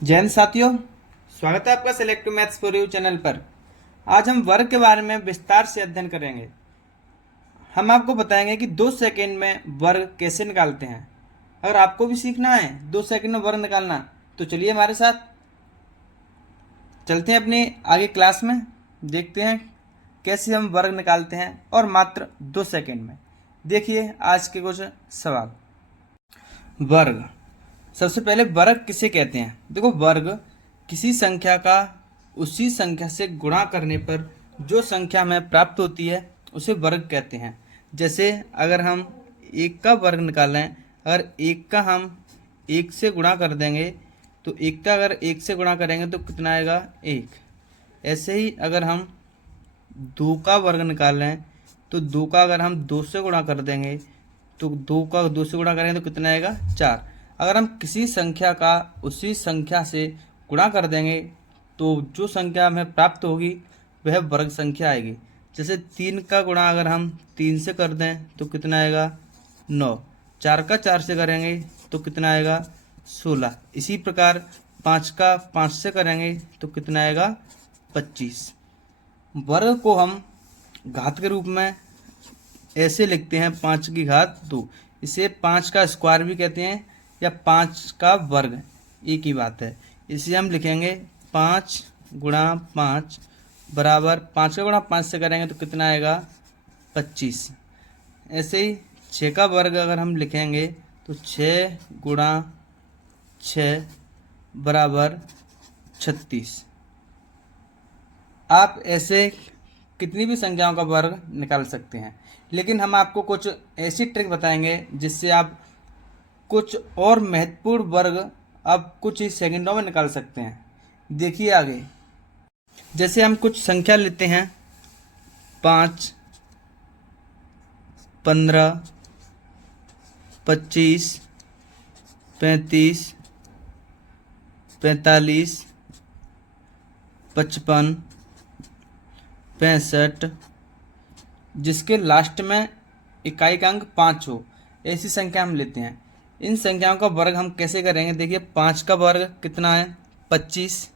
जय हिंद साथियों, स्वागत है आपका selective maths for you channel पर। आज हम वर्ग के बारे में विस्तार से अध्ययन करेंगे। हम आपको बताएंगे कि 2 सेकंड में वर्ग कैसे निकालते हैं। अगर आपको भी सीखना है 2 सेकंड में वर्ग निकालना, तो चलिए हमारे साथ चलते हैं अपने आगे क्लास में। देखते हैं कैसे हम वर्ग निकालते हैं और मात्र 2 सेकंड में। देखिए आज के कुछ सवाल। वर्ग, सबसे पहले वर्ग किसे कहते हैं? देखो, वर्ग किसी संख्या का उसी संख्या से गुणा करने पर जो संख्या हमें प्राप्त होती है उसे वर्ग कहते हैं। जैसे अगर हम 1 का वर्ग निकालें, अगर 1 का हम 1 से गुणा कर देंगे तो 1 का अगर 1 से गुणा करेंगे तो कितना आएगा? 1। ऐसे ही अगर हम 2 का वर्ग निकालें तो 2 का अगर हम 2 से गुणा कर देंगे तो 2 का 2 से गुणा करेंगे तो कितना आएगा? 4। अगर हम किसी संख्या का उसी संख्या से गुणा कर देंगे तो जो संख्या हमें प्राप्त होगी वह वर्ग संख्या आएगी। जैसे 3 का गुणा अगर हम 3 से कर दें तो कितना आएगा? 9। 4 का 4 से करेंगे तो कितना आएगा? 16। इसी प्रकार 5 का 5 से करेंगे तो कितना आएगा? 25। वर्ग को हम घात के रूप में ऐसे लिखते हैं 5 की घात 2। इसे 5 का स्क्वायर भी कहते हैं या 5 का वर्ग, एक ही बात है। इसे हम लिखेंगे 5 गुणा 5 बराबर 5 का गुणा 5 से करेंगे तो कितना आएगा? 25। ऐसे ही 6 का वर्ग अगर हम लिखेंगे तो 6 गुणा 6 बराबर 36। आप ऐसे कितनी भी संख्याओं का वर्ग निकाल सकते हैं, लेकिन हम आपको कुछ ऐसी ट्रिक बताएंगे जिससे आप कुछ और महत्वपूर्ण वर्ग अब कुछ ही सेकंडों में निकाल सकते हैं। देखिए आगे, जैसे हम कुछ संख्या लेते हैं 5, 15, 25, 35, 45, 55, 65, जिसके लास्ट में इकाई का अंक 5 हो, ऐसी संख्या हम लेते हैं। इन संख्याओं का वर्ग हम कैसे करेंगे? देखिए 5 का वर्ग कितना है? 25।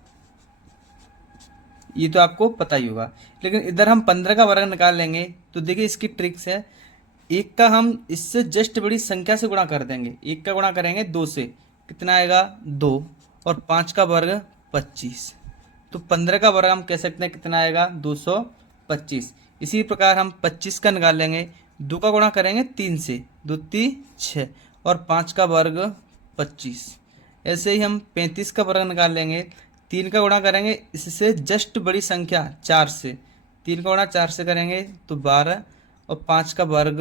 ये तो आपको पता ही होगा, लेकिन इधर हम 15 का वर्ग निकाल लेंगे तो देखिए इसकी ट्रिक्स है। 1 का हम इससे जस्ट बड़ी संख्या से गुणा कर देंगे। 1 का गुणा करेंगे 2 से, कितना आएगा? 2। और 5 का वर्ग 25, तो 15 का वर्ग हम कह सकते हैं कितना आएगा? 225। इसी प्रकार हम 25 का निकाल लेंगे। 2 का गुणा करेंगे 3 से, 2 3 6 और 5 का वर्ग 25। ऐसे ही हम 35 का वर्ग निकाल लेंगे। 3 का गुणा करेंगे इससे जस्ट बड़ी संख्या 4 से, 3 का गुणा 4 से करेंगे तो 12 और 5 का वर्ग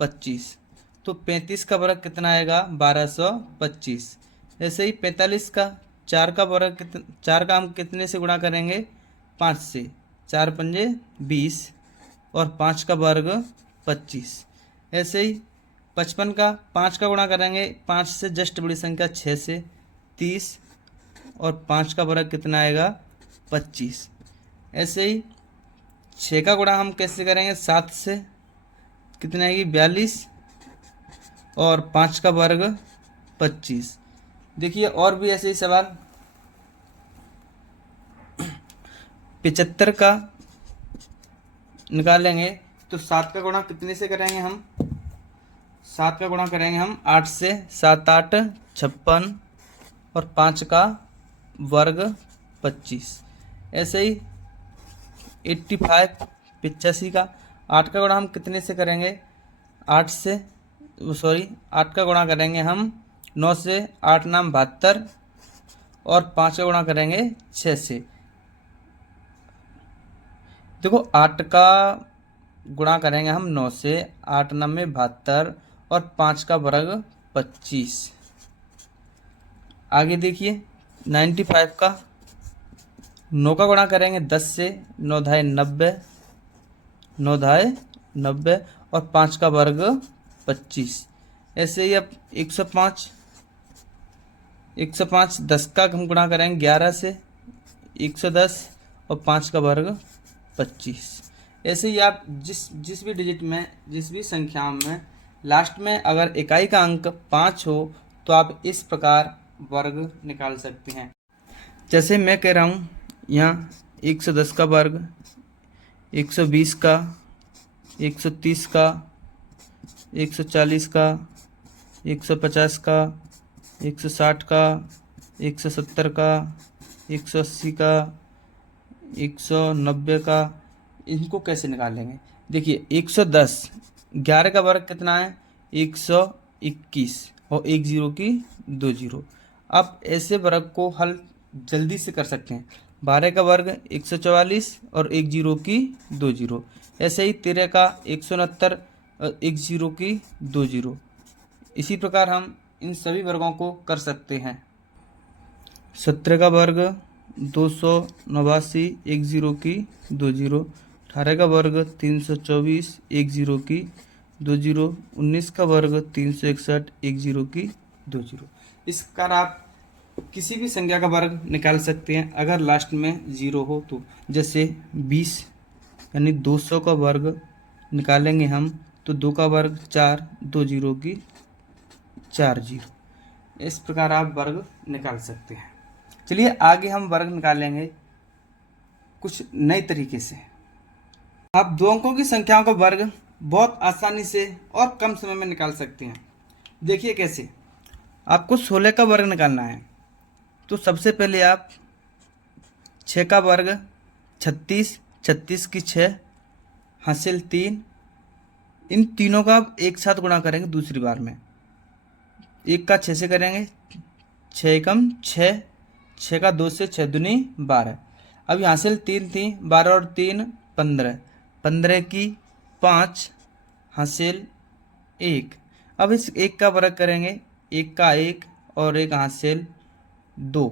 25। तो 35 का वर्ग कितना आएगा? 1225। ऐसे ही 45 का 4 का वर्ग 4 का हम कितने से गुणा करेंगे? 5 से, 4 पंजे 20 और 5 का वर्ग 25। ऐसे ही 55 का 5 का गुणा करेंगे 5 से जस्ट बड़ी संख्या 6 से, 30 और 5 का वर्ग कितना आएगा? 25। ऐसे ही 6 का गुणा हम कैसे करेंगे? 7 से, कितना आएगी? 42 और 5 का वर्ग 25। देखिए और भी ऐसे ही सवाल। 75 का निकालेंगे तो 7 का गुणा कितने से करेंगे हम? 7 का गुणा करेंगे हम 8 से, 7 8 56 और 5 का वर्ग 25। ऐसे ही 85 85 का 8 का गुणा हम कितने से करेंगे? 8 से, सॉरी 8 का गुणा करेंगे हम 9 से, 8 नाम 72 और 5 का गुणा करेंगे 6 से। देखो 8 का गुणा करेंगे हम 9 से, 8 नाम में 72 और 5 का वर्ग 25। आगे देखिए 95 का 9 का गुणा करेंगे 10 से, 9 धाय 90, 9 धाय 90 और 5 का वर्ग 25। ऐसे ही अब 105 10 का हम गुणा करेंगे 11 से, 110 और 5 का वर्ग 25। ऐसे ही आप जिस भी डिजिट में, जिस भी संख्या में लास्ट में अगर इकाई का अंक 5 हो तो आप इस प्रकार वर्ग निकाल सकते हैं। जैसे मैं कह रहा हूँ यहाँ 110 का वर्ग, 120 का, 130 का, 140 का, 150 का, 160 का, 170 का, 180 का, 190 का, इनको कैसे निकालेंगे? देखिए 110, 11 का वर्ग कितना है? 121 और एक जीरो की 2 जीरो। आप ऐसे वर्ग को हल जल्दी से कर सकते हैं। 12 का वर्ग 144 और एक जीरो की 2 जीरो। ऐसे ही 13 का 169 और एक जीरो की 2 जीरो। इसी प्रकार हम इन सभी वर्गों को कर सकते हैं। 17 का वर्ग 289, एक जीरो की 2 जीरो। 18 का वर्ग 324, एक जीरो की 2 जीरो। 19 का वर्ग 361, एक जीरो की 2 जीरो। इस प्रकार आप किसी भी संख्या का वर्ग निकाल सकते हैं अगर लास्ट में जीरो हो तो। जैसे 20 यानी 200 का वर्ग निकालेंगे हम तो 2 का वर्ग 4, 2 जीरो की 4 जीरो। इस प्रकार आप वर्ग निकाल सकते हैं। चलिए आगे हम वर्ग निकालेंगे कुछ नए तरीके से। आप दो अंकों की संख्याओं का वर्ग बहुत आसानी से और कम समय में निकाल सकते हैं। देखिए कैसे। आपको 16 का वर्ग निकालना है तो सबसे पहले आप 6 का वर्ग 36, 36 की 6 हासिल 3, इन तीनों का आप एक साथ गुणा करेंगे दूसरी बार में। एक का 6 से करेंगे, 6 कम 6, 6 का 2 से 6 दूनी 12। अब हासिल 3 थी, 12 और 3 15, 15 की 5 हासिल 1। अब इस एक का वर्ग करेंगे, एक का 1 और एक हासिल 2।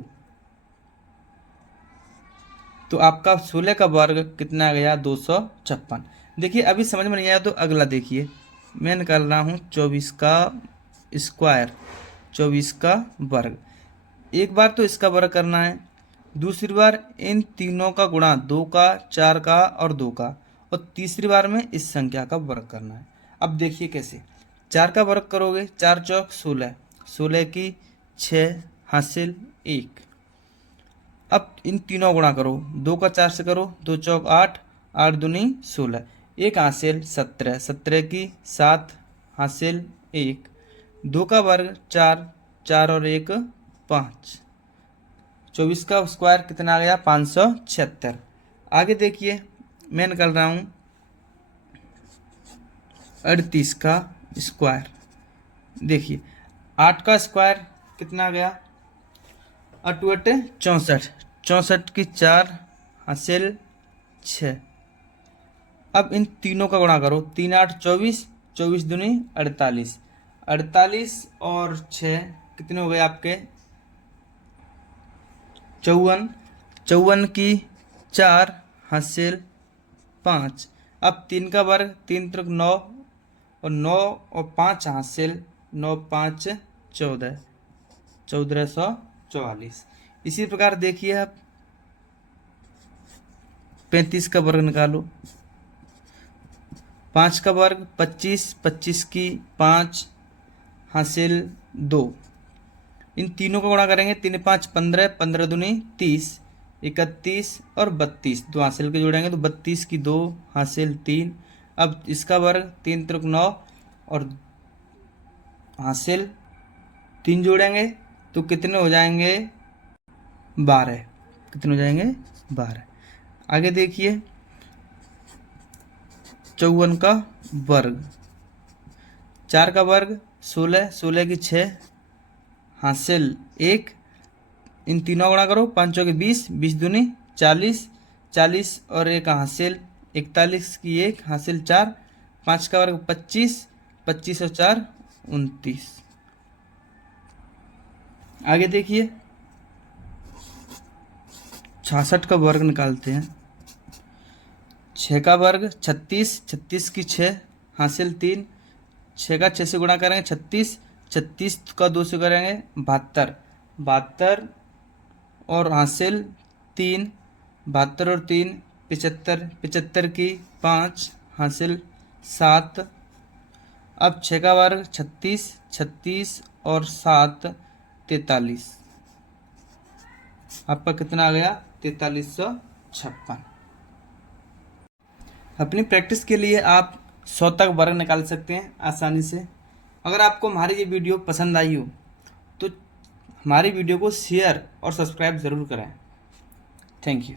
तो आपका 16 का वर्ग कितना आ गया? 256। देखिए अभी समझ में नहीं आया तो अगला देखिए। मैं निकाल रहा हूँ 24 का स्क्वायर, 24 का वर्ग। एक बार तो इसका वर्ग करना है, दूसरी बार इन तीनों का गुणा, 2 का, 4 का और 2 का, और तीसरी बार में इस संख्या का वर्ग करना है। अब देखिए कैसे। 4 का वर्ग करोगे, 4 चौक 16, 16 की 6 हासिल 1। अब इन तीनों गुणा करो, 2 का 4 से करो, 2 चौक 8, 8 दूनी 16, एक हासिल 17, 17 की 7 हासिल 1। 2 का वर्ग 4, 4 और 1 5। 24 का स्क्वायर कितना आ गया? 576। आगे देखिए मैं निकल रहा हूँ 38 का स्क्वायर। देखिए 8 का स्क्वायर कितना आ गया? 8 8 64, 64 की 4 हासिल 6। अब इन तीनों का गुणा करो, 3 8 24, 24 दूनी 48, 48 और 6 कितने हो गए आपके? 54, 54 की 4 हासिल 5। अब 3 का वर्ग, 3 त्रिक 9 और 9 और 5 हासिल 9 5 14, 1444। इसी प्रकार देखिए आप 35 का वर्ग निकालो। 5 का वर्ग 25, 25 की 5 हासिल 2। इन तीनों को गुणा करेंगे, 3 5 15, 15 दूनी 30, 31 और 32, दो हासिल के जोड़ेंगे तो 32 की 2 हासिल 3। अब इसका वर्ग 3 त्रिक 9 और हासिल 3 जोड़ेंगे तो कितने हो जाएंगे? 12। कितने हो जाएंगे? 12। आगे देखिए 54 का वर्ग, 4 का वर्ग 16, 16 की 6 हासिल 1। इन तीनों गुणा करो, 5 के 20, 20 दूनी 40, 40 और एक हासिल 41 की 1 हासिल 4। 5 का वर्ग 25, 25 और 4 29। आगे देखिए 66 का वर्ग निकालते हैं। 6 का वर्ग 36, 36 की 6 हासिल 3। 6 का 6 से गुणा करेंगे 36, 36 का 2 से करेंगे 72, 72 और हासिल 3, 72 और 3 75, 75 की 5 हासिल 7। अब 6 का वर्ग 36, 36 और 7 43। आपका कितना आ गया 4356। अपनी प्रैक्टिस के लिए आप 100 तक वर्ग निकाल सकते हैं आसानी से। अगर आपको हमारी ये वीडियो पसंद आई हो तो हमारी वीडियो को शेयर और सब्सक्राइब ज़रूर करें। Thank you.